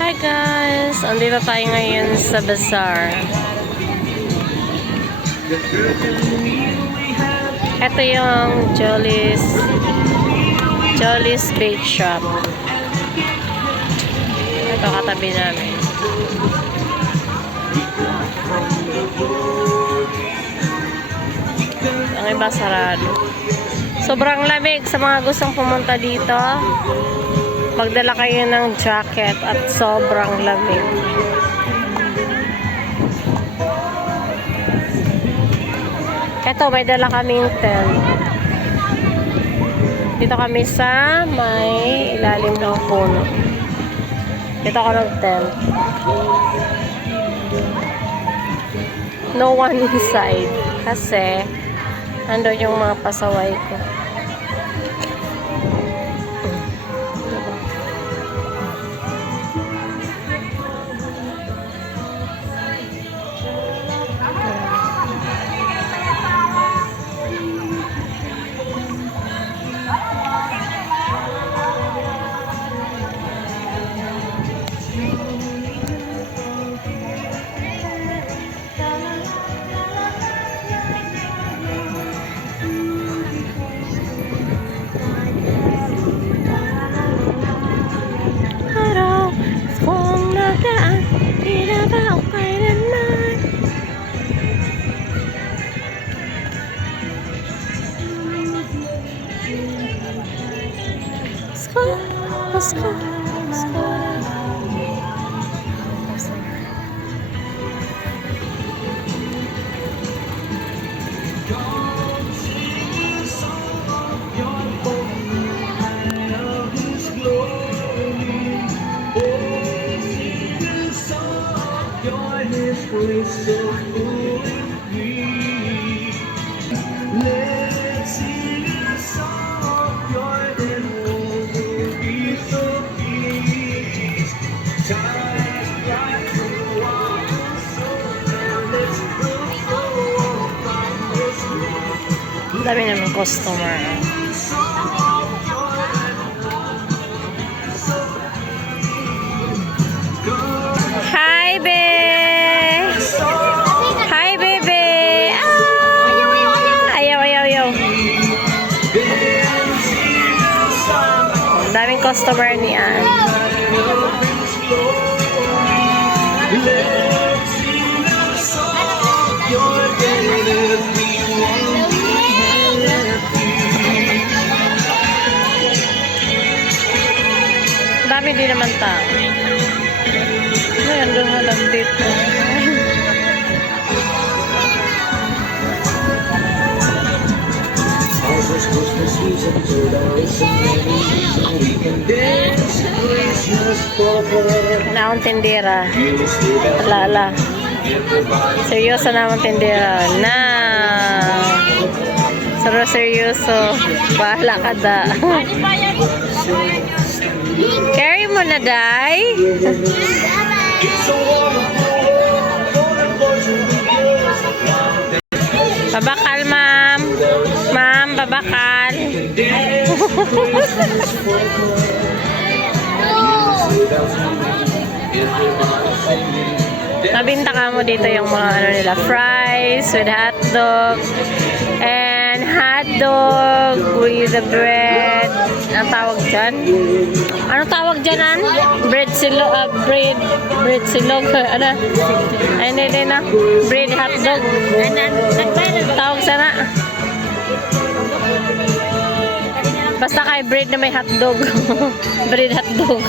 Hi guys! Andito tayo ngayon sa bazaar. Ito yung Jolly's Bake Shop. Ito katabi namin. Ang iba sarado. Sobrang lamig sa mga gustong pumunta dito. Magdala kayo ng jacket at sobrang lamig. Ito, may dala kaming tent. Dito kami sa may ilalim ng puno. Dito ako nag-tent. No one inside. Kasi, andun yung mga pasaway ko. Let's go. Let's go. Dami naman customer. Hi, babe! Hi, baby! Ayaw. Daming customer niyan. Dami din naman tao. Ayan, doon nga lang dito. Naon tindera. Lala. Seryoso naman tindera. Na. Seryoso. Bahala ka da. Carry mo na, Day. Babakal, ma'am. Ma'am, babakal. Nabinta ka mo dito yung mga ano nila, fries with hotdog and hotdog with the bread. Ang tawag dyan? Ano tawag dyan, An? Bread silog, bread silog. Ano? Ay, hindi na. Bread hotdog. Tawag sana. Basta kay bread na may hotdog. Bread hotdog.